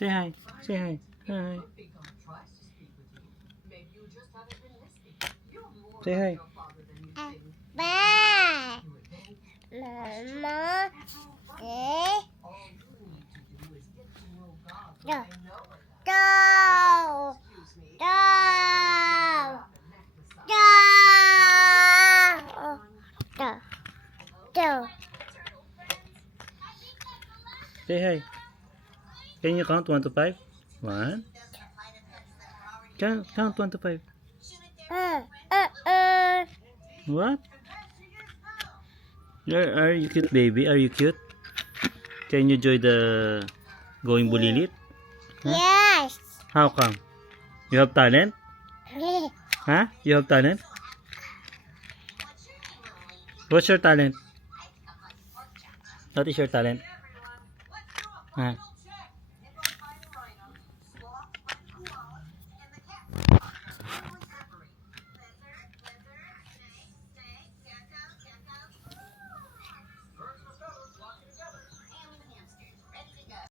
Say hi. Say hi. Hi. Say hi. Ba. Mama. Go. Go. Go. Go. Go. Say hi. Can you count 1 to 5? 1. Count 1 to 5. What? Are you cute, baby? Are you cute? Can you join the going bulilit? Huh? Yes. How come? You have talent? Huh? You have talent? What's your talent? What is your talent? Huh?